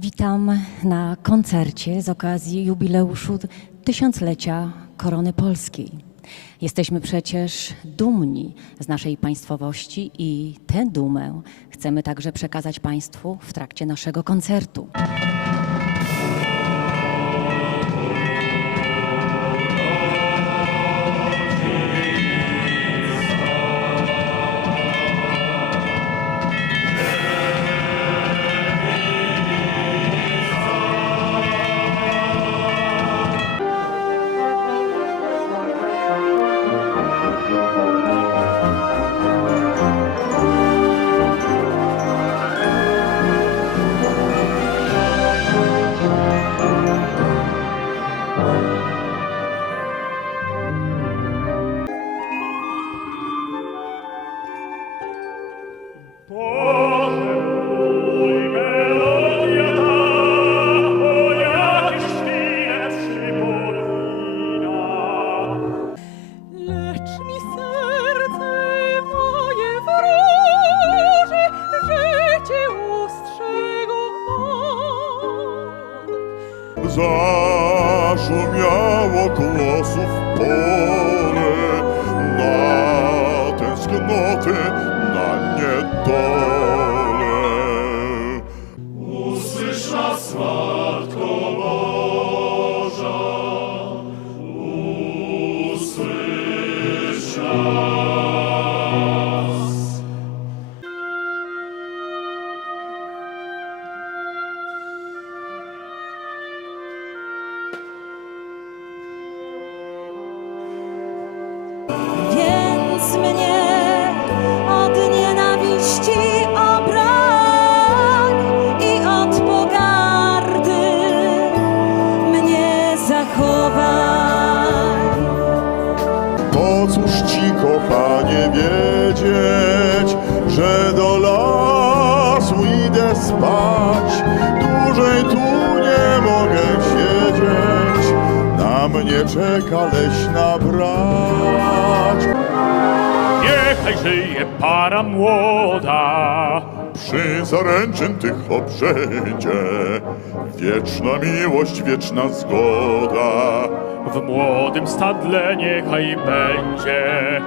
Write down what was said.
Witam na koncercie z okazji jubileuszu tysiąclecia Korony Polskiej. Jesteśmy przecież dumni z naszej państwowości i tę dumę chcemy także przekazać Państwu w trakcie naszego koncertu. Oh! зашумів окло. Cóż ci, kochanie, wiedzieć, że do lasu idę spać? Dłużej tu nie mogę siedzieć, na mnie czeka leśna brać. Niechaj żyje para młoda, Przy zaręczyn tych obrzędzie, wieczna miłość, wieczna zgoda w młodym stadle niechaj będzie.